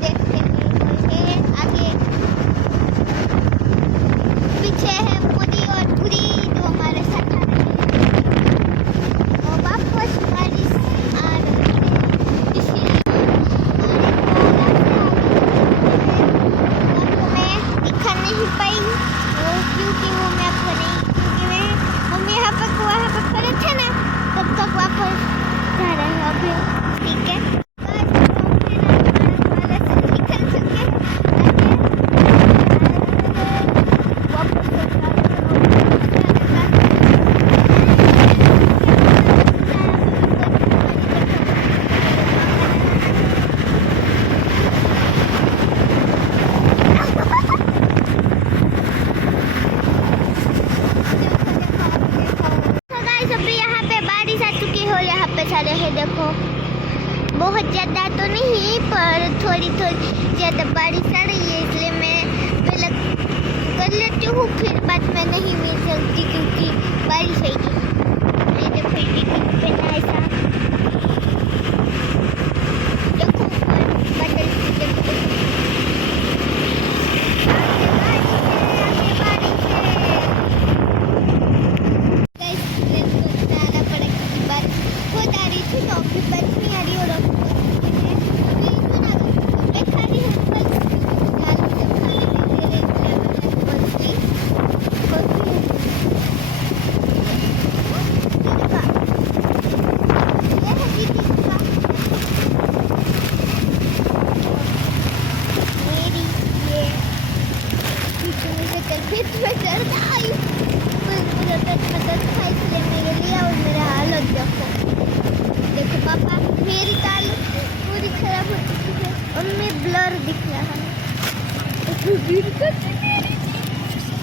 देखते हैं आगे पीछे है मोदी और पूरी जो हमारे साथ आ रही है और वापस बारिश आ रही है इसीलिए आपको मैं दिखा नहीं पाई क्योंकि वो मैं आपको नहीं क्योंकि हम यहाँ पर वहाँ पर खड़े थे ना तब तक वापस जा रहे हैं अभी ठीक है सारे है देखो बहुत ज़्यादा तो नहीं पर थोड़ी थोड़ी ज़्यादा बारिश आ रही है इसलिए मैं पहले कर लेती हूँ फिर बाद में नहीं मिल सकती क्योंकि बारिश आएगी ये देखो पहना ऐसा देखो बादल देखो देखो पापा मेरी ताल पूरी खराब हो चुकी है और मैं ब्लर दिख रहा है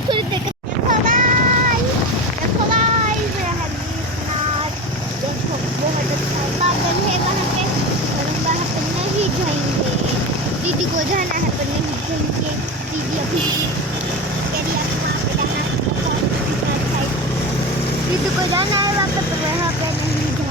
थोड़ी देखो मेरा हदीसनाथ देखो बहुत अच्छा बादल है वहाँ पे और हम वहाँ पर नहीं जाएंगे दीदी को जाना है पर नहीं जाएंगे दीदी अभी दीदी को जाना है वहाँ पर तो वहाँ पे नहीं जा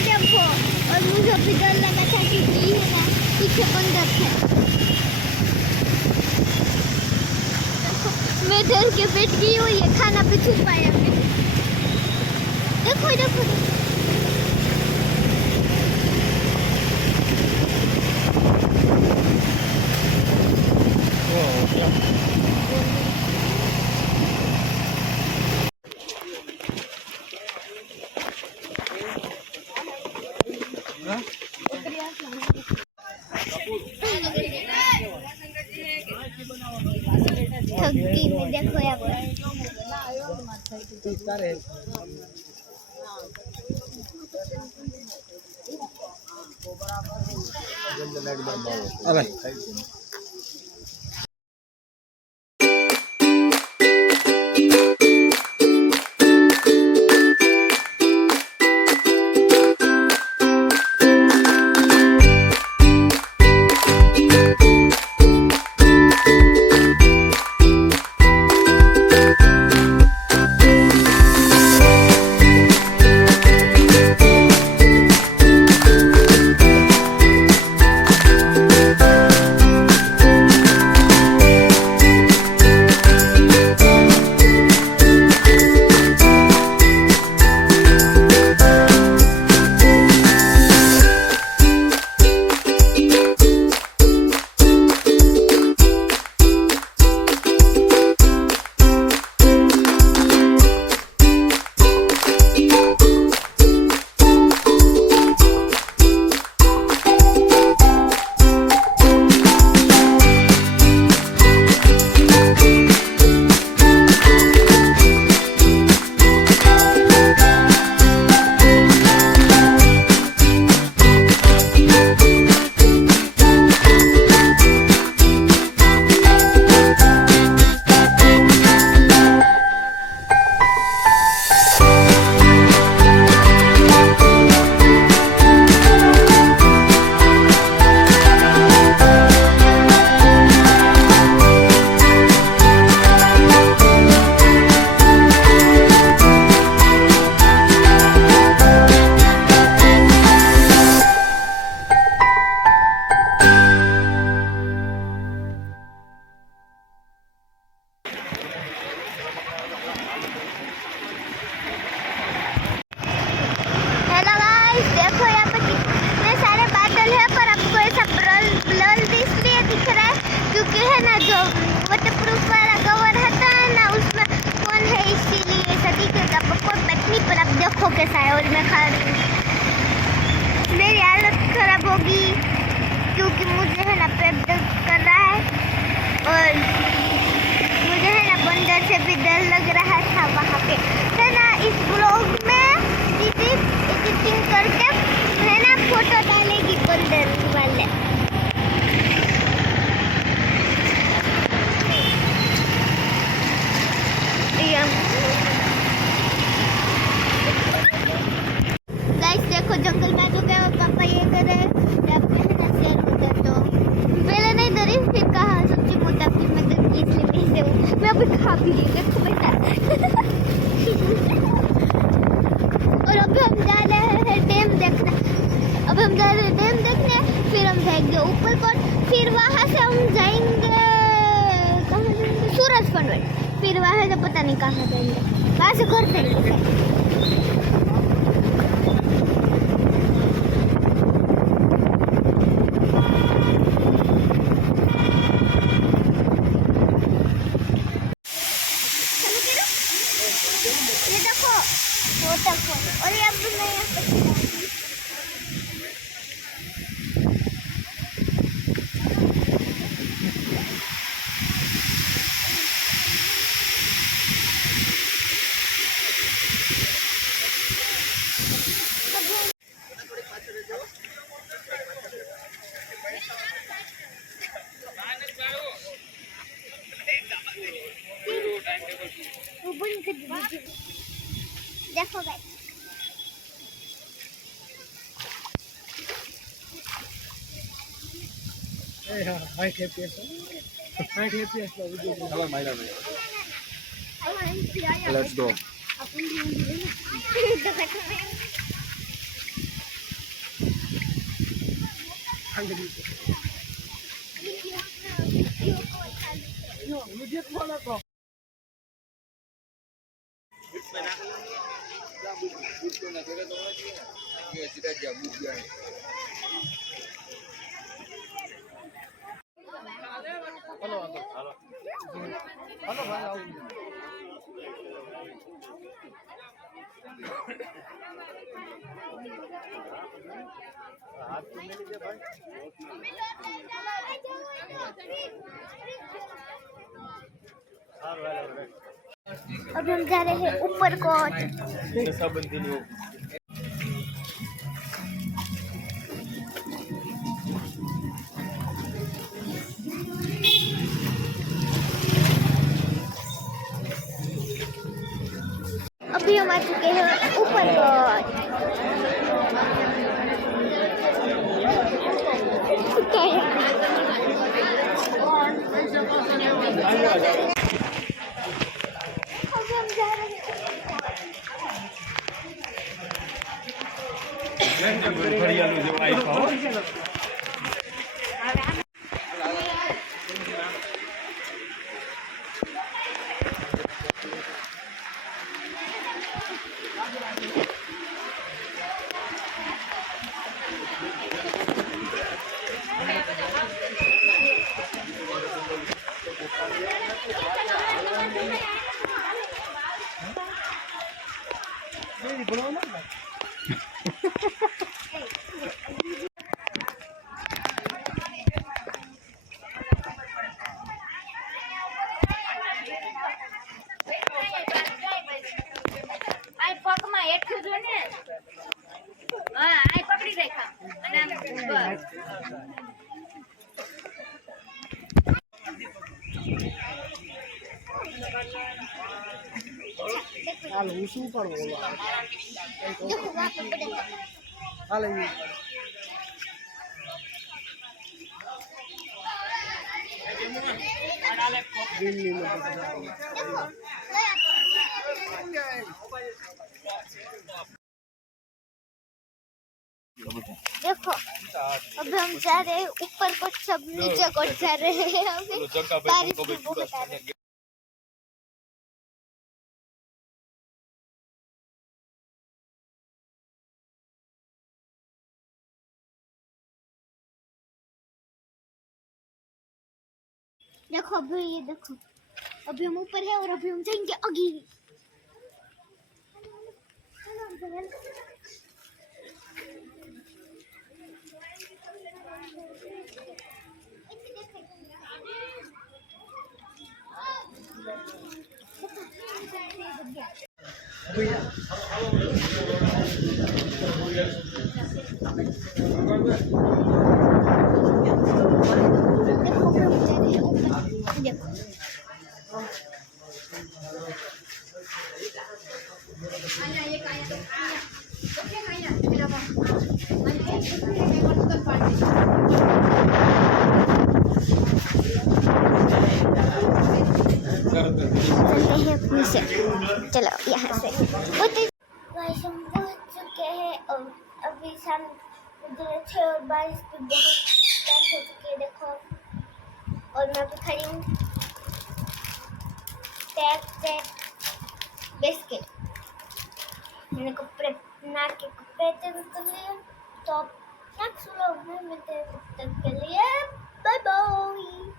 देखो और मुझे भी डर लगा था कि है ना पीछे बंदर है मैं डर के बैठ गई हूँ ये खाना पे छुपाया मैंने देखो देखो थकी में देखो यहाँ पर गाइस देखो यहाँ पे कितने सारे बादल है, पर आपको ऐसा ब्लर ब्लर इसलिए दिख रहा है क्योंकि है ना जो वाटरप्रूफ वाला कवर था ना उसमें फोन है, इसीलिए ऐसा दिखेगा। पर कोई बात नहीं, पर आप देखो कैसा है। और मैं खा रही हूँ, मेरी हालत खराब होगी क्योंकि मुझे है ना पेट दर्द कर रहा है और मुझे है ना बंदर से भी डर लग रहा था वहाँ पे है ना। इस ब्लॉग में दीदी एडिटिंग करके है ना फोटो डालेगी बंदर वाले। गाइस देखो जंगल में जो गया पापा ये कर रहे हैं, आपने है ना शेयर कर दो। पहले नहीं डरी, फिर कहा सच्ची मोटा फिर मैं डर गई, इसलिए नहीं से मैं अभी खा भी रही, देखो बेटा। और अभी हम जा रहे हैं डैम देखने, अब हम जा रहे हैं डैम देखने, फिर हम जाएंगे ऊपर को, फिर वहाँ से हम जाएंगे कहाँ जाएंगे, सूरज कन्वेंट, फिर वहाँ से पता नहीं कहाँ जाएंगे, वहाँ से घर जाएंगे। ये देखो वाटरफॉल, और ये अब मैं यहाँ पे देखो गाइस हाई KPS का वीडियो चलो माइला भाई लेट्स गो मुझे बोला तो हेलो हेलो हेलो भाई आओ हाथ में लीजिए भाई अब हम जा रहे हैं ऊपर को। अभी हम आ चुके हैं ऊपर को। अभी हम जा रहे हैं हाल हुसू पर बोला देखो वहाँ पे पड़ेगा। हाल दिल्ली में देखो अभी हम जा रहे हैं ऊपर को, सब नीचे को जा रहे हैं अभी बारिश भी बहुत आ रही है। देखो अभी ये देखो, अभी हम ऊपर है और अभी हम जाएंगे आगे। देखो अभी हम जा रहे हैं ऊपर, देखो चलते हैं अपने से, चलो यहाँ से। गाइस हम पहुँच चुके हैं और अभी शाम कुदरत है और बारिश भी बहुत तेज हो चुकी है, देखो। और मैं अभी खड़ी हूँ टैग से बिस्किट, मैंने कपड़े ना के कपड़े चेंज कर लिए। तो नेक्स्ट व्लॉग में मिलते हैं, तब तक के लिए बाय बाय।